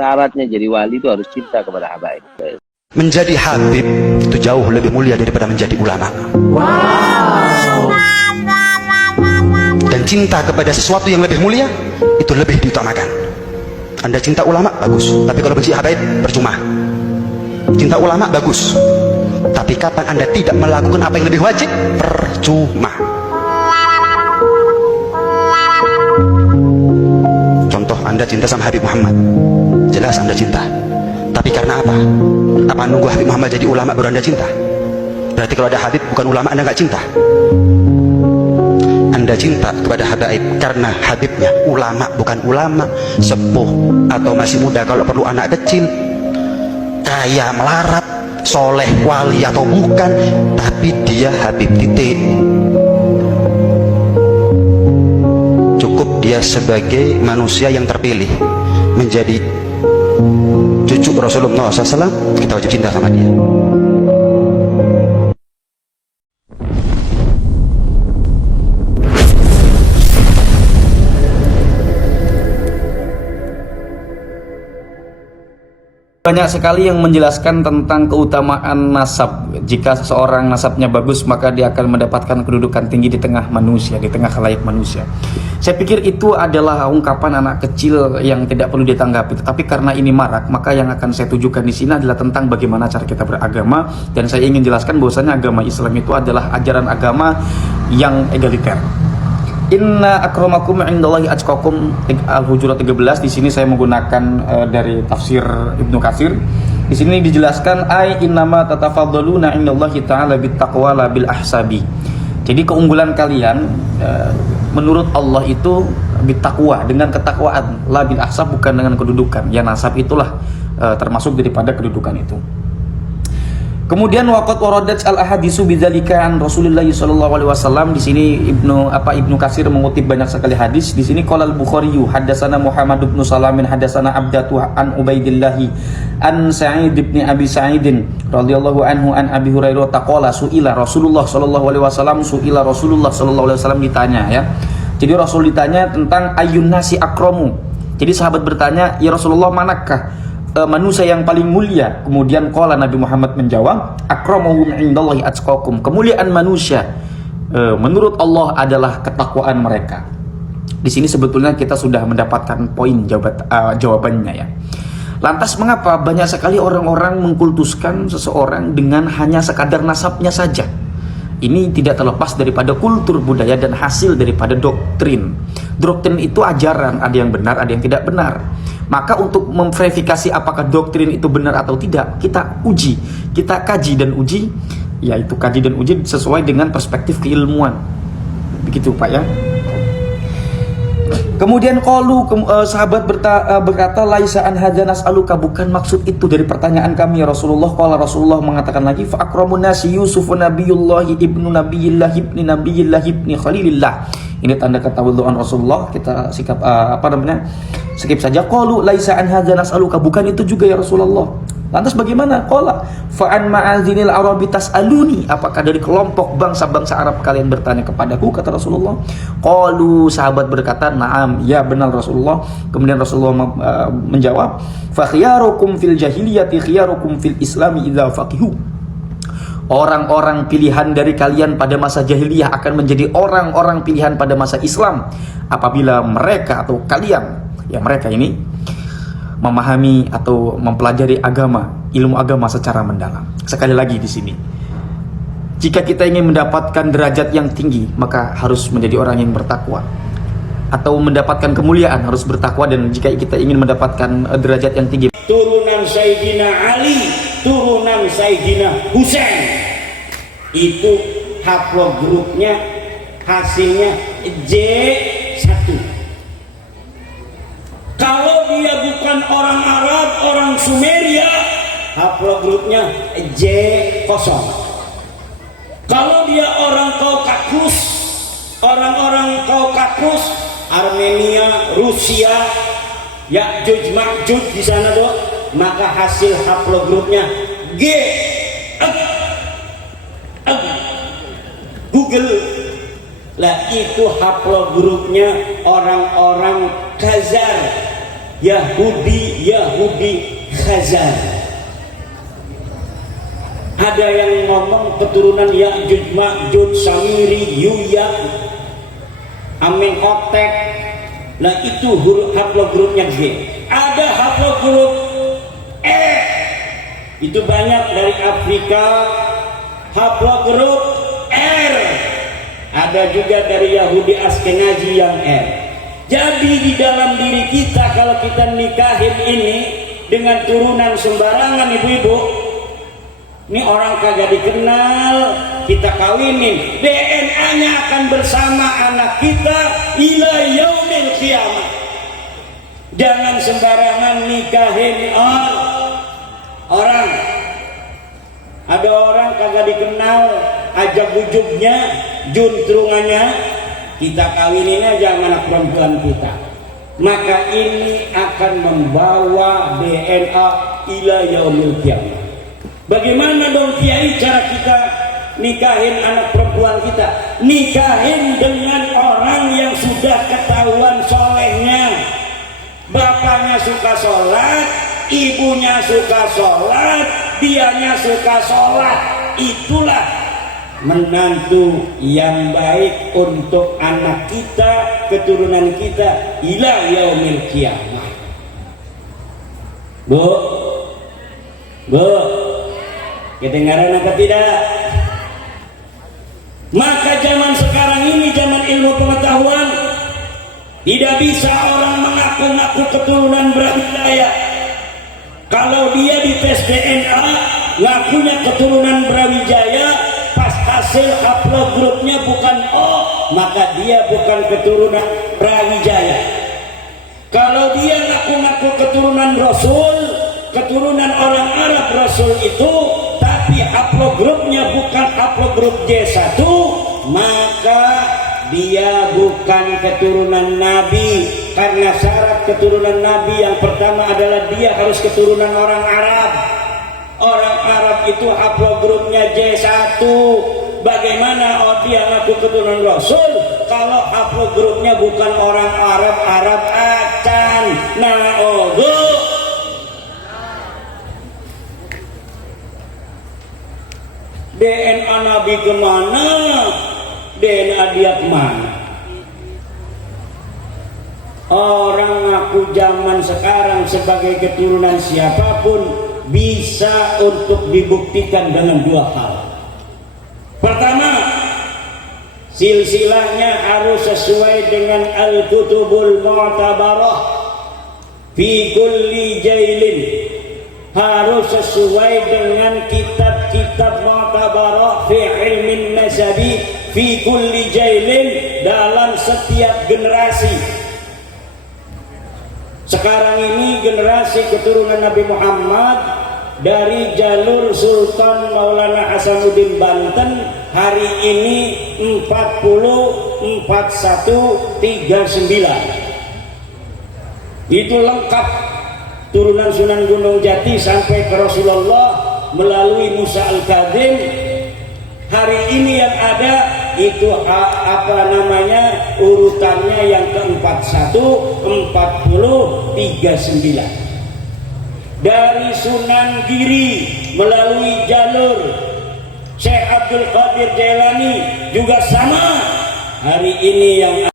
Syaratnya jadi wali itu harus cinta kepada habaib. Menjadi habib itu jauh lebih mulia daripada menjadi ulama. Dan cinta kepada sesuatu yang lebih mulia itu lebih diutamakan. Anda cinta ulama, bagus. Tapi kalau benci habaib, percuma. Cinta ulama, bagus. Tapi kapan Anda tidak melakukan apa yang lebih wajib, percuma. Contoh, Anda cinta sama Habib Muhammad. Jelas Anda cinta. Tapi karena apa? Apa nunggu Habib Muhammad jadi ulama baru Anda cinta? Berarti kalau ada Habib bukan ulama, Anda nggak cinta. Anda cinta kepada habaib karena Habibnya ulama bukan ulama, sepuh atau masih muda kalau perlu anak kecil, kaya melarat, soleh wali atau bukan, tapi dia Habib titik. Cukup dia sebagai manusia yang terpilih menjadi cucu Rasulullah SAW, kita wajib cinta sama dia. Banyak sekali yang menjelaskan tentang keutamaan nasab. Jika seseorang nasabnya bagus, maka dia akan mendapatkan kedudukan tinggi di tengah manusia, di tengah khalayak manusia. Saya pikir itu adalah ungkapan anak kecil yang tidak perlu ditanggapi. Tetapi karena ini marak, maka yang akan saya tujukan di sini adalah tentang bagaimana cara kita beragama. Dan saya ingin jelaskan bahwasanya agama Islam itu adalah ajaran agama yang egaliter. Inna akramakum indallahi atqakum, Al-Hujurat 13. Di sini saya menggunakan dari tafsir Ibnu Katsir. Di sini dijelaskan innama tatafadhaluna indallahi ta'ala bittaqwa la bil ahsabi. Jadi keunggulan kalian menurut Allah itu bittaqwa, dengan ketakwaan, la bil ahsab, bukan dengan kedudukan. Ya, nasab itulah termasuk daripada kedudukan itu. Kemudian waqad waradat al-ahadisu bidzalika an Rasulillah sallallahu alaihi wasallam. Di sini Ibnu Katsir mengutip banyak sekali hadis. Di sini qala al-Bukhari hadatsana Muhammad bin Salamin hadatsana Abdatu an Ubaidillah an Sa'id bin Abi Sa'id radhiyallahu anhu an Abi Hurairah taqala suila Rasulullah sallallahu alaihi wasallam, suila Rasulullah sallallahu alaihi wasallam, ditanya ya. Jadi Rasul ditanya tentang ayyun nasi akramu. Jadi sahabat bertanya, "Ya Rasulullah, manakah manusia yang paling mulia?" Kemudian qala Nabi Muhammad menjawab, akramuhum indallahi atqakum. Kemuliaan manusia menurut Allah adalah ketakwaan mereka. Di sini sebetulnya kita sudah mendapatkan poin jawabannya ya. Lantas mengapa banyak sekali orang-orang mengkultuskan seseorang dengan hanya sekadar nasabnya saja? Ini tidak terlepas daripada kultur budaya dan hasil daripada doktrin. Doktrin itu ajaran, ada yang benar, ada yang tidak benar. Maka untuk memverifikasi apakah doktrin itu benar atau tidak, kita uji, kita kaji dan uji, yaitu kaji dan uji sesuai dengan perspektif keilmuan. Begitu Pak ya. Kemudian sahabat berkata, laisa an hadza nas'aluka, bukan maksud itu dari pertanyaan kami ya Rasulullah. Qala Rasulullah mengatakan lagi, fa akramun nasi Yusuf nabiyullah ibnu nabiyillah ibni nabiyillah ibni khalilillah. Ini tanda ketawaduan Rasulullah. Kita sikap skip saja. Qalu laisa an hadza nas'aluka, bukan itu juga ya Rasulullah. Lantas bagaimana? Qala fa an ma'azinil arabi tas'aluni, apakah dari kelompok bangsa-bangsa Arab kalian bertanya kepadaku, kata Rasulullah. Qalu, sahabat berkata, na'am, ya benar Rasulullah. Kemudian Rasulullah menjawab, fa khiyarukum fil jahiliyati khiyarukum fil islami idza faqihu. Orang-orang pilihan dari kalian pada masa jahiliyah akan menjadi orang-orang pilihan pada masa Islam apabila mereka atau kalian, ya mereka ini, memahami atau mempelajari agama, ilmu agama secara mendalam. Sekali lagi di sini, jika kita ingin mendapatkan derajat yang tinggi, maka harus menjadi orang yang bertakwa. Atau mendapatkan kemuliaan harus bertakwa. Dan jika kita ingin mendapatkan derajat yang tinggi, turunan Sayyidina Ali, turunan Sayyidina Husain, itu haplogrupnya hasilnya J1. Kalau dia bukan orang Arab, orang Sumeria, haplogrupnya J0. Kalau dia orang Kaukasus, orang-orang Kaukasus, Armenia, Rusia, Ya'juj Ma'juj di sana doh, maka hasil haplogrupnya G. Google lah, itu haplogrupnya orang-orang Khazar, Yahudi Khazar. Ada yang ngomong keturunan Ya'juj Ma'juj, Samiri, Yuya, Amenhotep. Nah itu huruf haplogrupnya G. Ada haplogrup E, itu banyak dari Afrika. Haplogrup R, ada juga dari Yahudi Askenazi yang R. Jadi di dalam diri kita kalau kita nikahin ini dengan turunan sembarangan, ibu-ibu, ini orang kagak dikenal, kita kawinin, DNA-nya akan bersama anak kita ila yaumil qiyamah. Jangan sembarangan nikahin orang. Ada orang kagak dikenal, ajak bujuknya, juntrungannya, kita kawinin aja sama anak perempuan kita. Maka ini akan membawa DNA ila yaumil qiyamah. Bagaimana dong Kiai cara kita nikahin anak perempuan kita? Nikahin dengan orang yang sudah ketahuan solehnya. Bapaknya suka sholat, ibunya suka sholat, dianya suka sholat. Itulah menantu yang baik untuk anak kita, keturunan kita ila yaumil qiyamah. Bu, kedengaran apa tidak? Maka zaman sekarang ini zaman ilmu pengetahuan, tidak bisa orang mengaku-ngaku keturunan Brawijaya. Kalau dia di tes DNA ngakunya keturunan Brawijaya, pas hasil haplogrupnya bukan O, maka dia bukan keturunan Brawijaya. Kalau dia ngaku-ngaku keturunan Rasul, keturunan orang Arab Rasul itu, tapi haplogrupnya bukan haplogrup J1, maka dia bukan keturunan Nabi. Karena syarat keturunan Nabi yang pertama adalah dia harus keturunan orang Arab. Orang Arab itu haplogrupnya J1. Bagaimana dia ngaku keturunan Rasul kalau haplogrupnya bukan orang Arab, Arab acan. DNA Nabi kemana? DNA dia kemana? Orang ngaku zaman sekarang sebagai keturunan siapapun bisa untuk dibuktikan dengan dua hal. Pertama, silsilahnya harus sesuai dengan Al-Kutubul Mu'tabarah fi kulli jailin, harus sesuai dengan kitab-kitab Mu'tabarah fi ilmin nasabi fi kulli jailin, dalam setiap generasi. Sekarang ini generasi keturunan Nabi Muhammad dari jalur Sultan Maulana Hasanuddin Banten hari ini 404139. Itu lengkap turunan Sunan Gunung Jati sampai ke Rasulullah melalui Musa Al-Kadzim. Hari ini yang ada itu urutannya yang ke-41 4039. Dari Sunan Giri melalui jalur Syekh Abdul Qadir Jailani juga sama. Hari ini yang